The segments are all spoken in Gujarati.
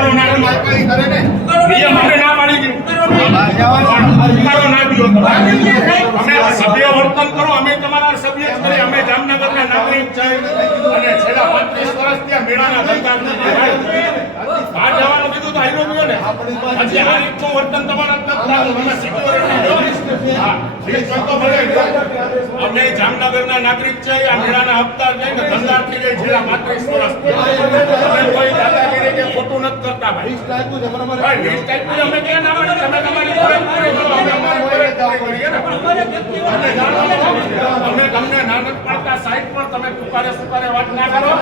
ઉતારો ના નિયમ અમે ના વર્તન તમારા સભ્ય જ નાગરિક છે. અને છેલ્લા 35 વર્ષથી આ મેળાના ધંધા બહાર જવાનું ને. હજી આ રીતનું છે. આ મેળાના હપ્તા લઈને ધંધા થઈ જાય છેલ્લા 35 વર્ષથી. અમે કોઈ દાદાગીરી કે ખોટું નથી કરતા ભાઈ ભાઈ, વીસ તારીખે અમે ક્યાં ના મળે તમે તમારી પૂરી અમે પૂરી છો, તમને ના નથી પાડતા, સાહેબ પણ તમે ટુકારે સુકારે વાત ના કરો.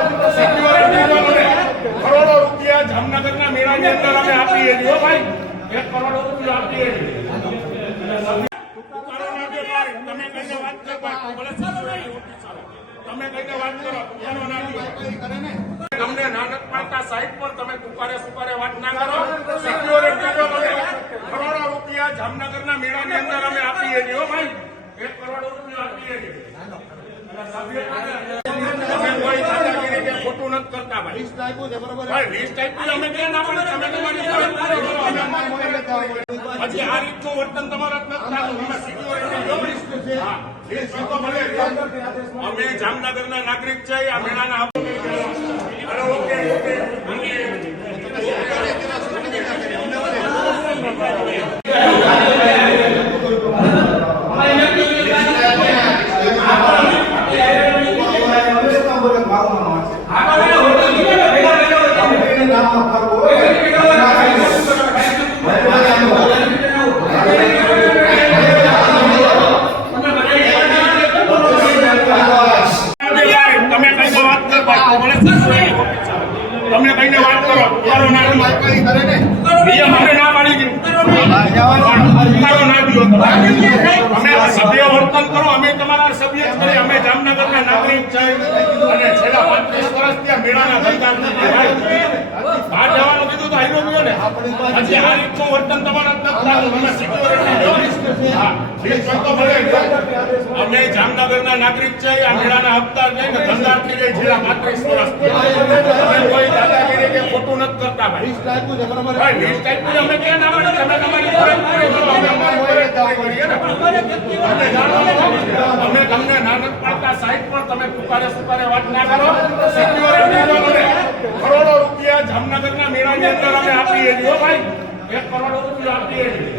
કરોડો રૂપિયા જામનગરના મેળાની અંદર અમે આપીએ છીએ, હો ભાઈ. એક કરોડ રૂપિયા આપીએ છીએ. ભાઈ. તમે કઈને વાત કરો તમે કઈ વાત કરો ટુકારો ના તમને નાનક પાડતા સાહેબ પણ તમે ટુકારે સુકારે વાત ના કરો. સિક્યોરિટી કરોડો રૂપિયા જામનગરના મેળાની અંદર અમે આપીએ છીએ ભાઈ. એક કરોડ રૂપિયા આપીએ છીએ. ખોટું નથી કરતા ભાઈ. વીસ ટાઈપ અમે ક્યાં ના પડે? તમે તમારી હજી આ રીતનું વર્તન તમારા છે અમે જામનગરના નાગરિક છીએ આ મેળાના ઓકે તમે કઈને વાત કરો ભાઈ. ભલે security officer. તમે કઈને વાત કરો. નિયમ અમે ના પાડી. ના દીધો તમે. અમે સભ્ય વર્તન કરો અમે તમારા સભ્ય જ અમે જામનગરના નાગરિક છીએ અને છેલ્લા 35 વર્ષથી આ મેળાના ધંધા નથી ભાઈ. બહાર જવાનું કીધું તો હાલ્યો હજી આ રીતનું વર્તન તમારા નથી. હા, છે. અમે જામનગરના નાગરિક છીએ આ મેળાના હપ્તા લઈને ધંધાર્થી રહી છેલ્લા 35 વર્ષથી અમે કોઈ દાદાગીરી કે ખોટું નથી કરતા ભાઈ. વીસ તારીખે અમે ક્યાં ના મળે? તમે તમારી ફરજ પૂરી કરો, અમે અમારી ફરજ પૂરી કરીએ ને. અમે તમને નાનક પાડતા, સાહેબ પણ તમે પુકારે સુકારે વાત ના કરો. સિક્યોરિટી કરોડો રૂપિયા જામનગરના મેળાની અંદર અમે આપીએ છીએ, ભાઈ. એક કરોડો રૂપિયા આપીએ છીએ.